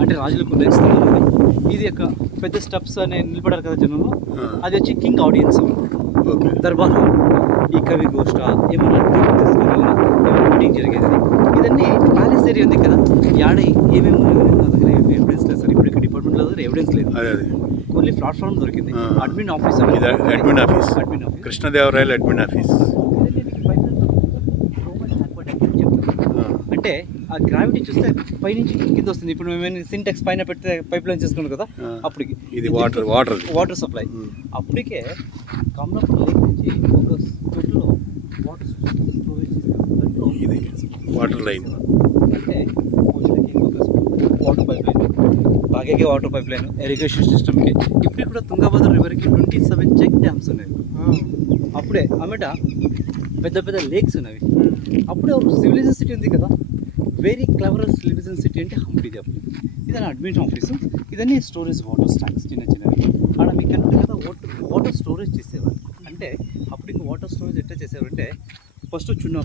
అంటే రాజులకు అది ఇది ఒక పెద్ద స్టెప్స్ అనే నిలబడారు కదా జనంలో. అది వచ్చి కింగ్ ఆడియన్స్ దర్బార్ ఈ కవి గోష్ట ఏమన్నా ట్రిప్ మీటింగ్ జరిగేది. ఇదన్నీ ప్యాలెస్ ఏరియా ఉంది కదా. యాడ ఏమేమి నా దగ్గర ఎవిడెన్స్ లేదు సార్. ఇప్పుడు ఇక్కడ డిపార్ట్మెంట్లో దగ్గర ఎవిడెన్స్ లేదు. ఓన్లీ ప్లాట్ఫామ్ దొరికింది. Admin office admin office admin office Krishnadevarayalu admin office. అంటే ఆ గ్రావిటీ చూస్తే పైనుంచి కింద వస్తుంది. ఇప్పుడు మేము సింటెక్స్ పైన పెడితే పైప్ లైన్ చేసుకున్నాం కదా. అప్పటికి. ఇది వాటర్ వాటర్ వాటర్ సప్లై. అప్పటికే కమలాపూర్ లేక్ నుంచి ఒక తొట్టులో వాటర్ ఇది వాటర్ లైన్ అంటే వాటర్ పైప్ లైన్ తాగేకే వాటర్ పైప్ లైన్ ఇరిగేషన్ సిస్టమ్కి ఇప్పుడు కూడా తుంగభద్ర రివర్కి ట్వంటీ సెవెన్ చెక్ డ్యామ్స్ ఉన్నాయి. అప్పుడే అమ్మట పెద్ద పెద్ద లేక్స్ ఉన్నవి అప్పుడే ఒక సివిలైజేషన్ సిటీ ఉంది కదా. వెరీ క్లవర్ సివిలైజేషన్ సిటీ అంటే హంపీది అప్పుడు ఇదని అడ్మిషన్ ఆఫీసు ఇదన్నీ స్టోరేజ్ వాటర్ స్టాక్స్ చిన్న చిన్నవి. ఆడ మీకు కనుక కదా వాటర్ వాటర్ స్టోరేజ్ చేసేవారు అంటే అప్పుడు ఇంకా వాటర్ స్టోరేజ్ ఎట్లా చేసేవారంటే ఫస్ట్ చిన్న